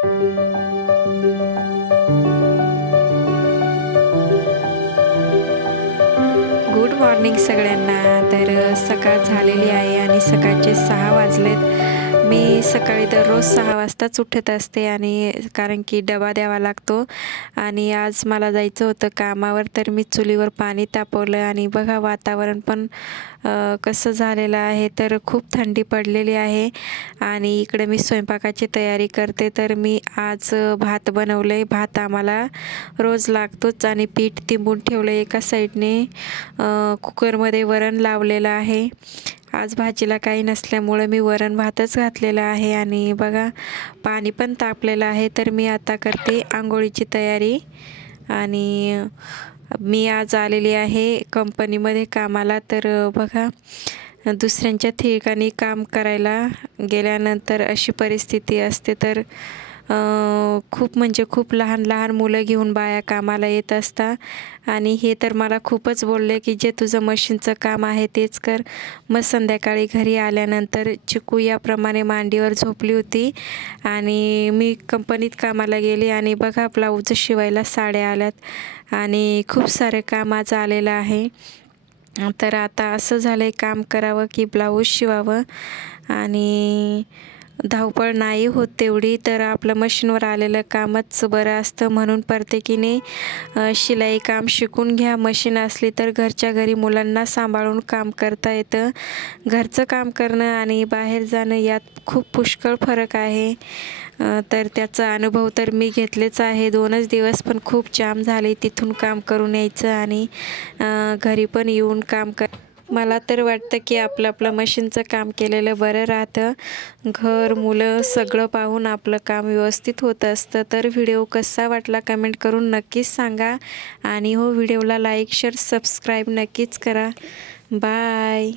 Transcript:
Good morning सगळ्यांना. तर सकाळ झालेली आहे आणि सकाळचे 6 वाजलेत. मी सकाळी दररोज 6 वाजताच उठत असते आणि कारण की डबा द्यावा लागतो आणि आज मला जायचं होतं कामावर, तर मी चुलीवर पाणी तापवलं आणि बघा वातावरण पण कसं झालेलं आहे. तर खूप थंडी पडलेली आहे आणि इकडे मी स्वयंपाकाची तयारी करते. तर मी आज भात बनवले. भात आम्हाला रोज लागतोच आणि पीठ तिंबून ठेवलं एका साईडने. कुकरमध्ये वरण लावलेलं आहे. आज भाजीला काही नसल्यामुळे मी वरण भातच घातलेला आहे आणि बघा पाणी पण तापलेलं आहे. तर मी आता करते आंघोळीची तयारी आणि मी आज आलेली आहे कंपनीमध्ये कामाला. तर बघा दुसऱ्यांच्या ठिकाणी काम करायला गेल्यानंतर अशी परिस्थिती असते. तर खूप म्हणजे खूप लहान लहान मुलं घेऊन बाया कामाला येत असतात आणि हे तर मला खूपच बोलले की जे तुझं मशीनचं काम आहे तेच कर. मग संध्याकाळी घरी आल्यानंतर चिकू याप्रमाणे मांडीवर झोपली होती आणि मी कंपनीत कामाला गेली आणि बघा ब्लाऊज शिवायला साड्या आल्यात आणि खूप सारे काम आज आलेलं आहे. तर आता असं झालं आहे काम करावं की ब्लाऊज शिवावं आणि धावपळ नाही होत तेवढी. तर आपलं मशीनवर आलेलं कामच बरं असतं, म्हणून प्रत्येकीने शिलाई काम शिकून घ्या. मशीन असली तर घरच्या घरी मुलांना सांभाळून काम करता येतं. घरचं काम करणं आणि बाहेर जाणं यात खूप पुष्कळ फरक आहे. तर त्याचा अनुभव तर मी घेतलेच आहे. 2च दिवस पण खूप जाम झाले. तिथून काम करून यायचं आणि घरी पण येऊन काम कर. मला तर वाटतं की आपलं आपलं मशीनचं काम केलेलं बरं राहतं. घर मुलं सगळं पाहून आपलं काम व्यवस्थित होत असतं. तर व्हिडिओ कसा वाटला कमेंट करून नक्कीच सांगा आणि हो व्हिडिओला लाईक शेअर सबस्क्राईब नक्कीच करा. बाय.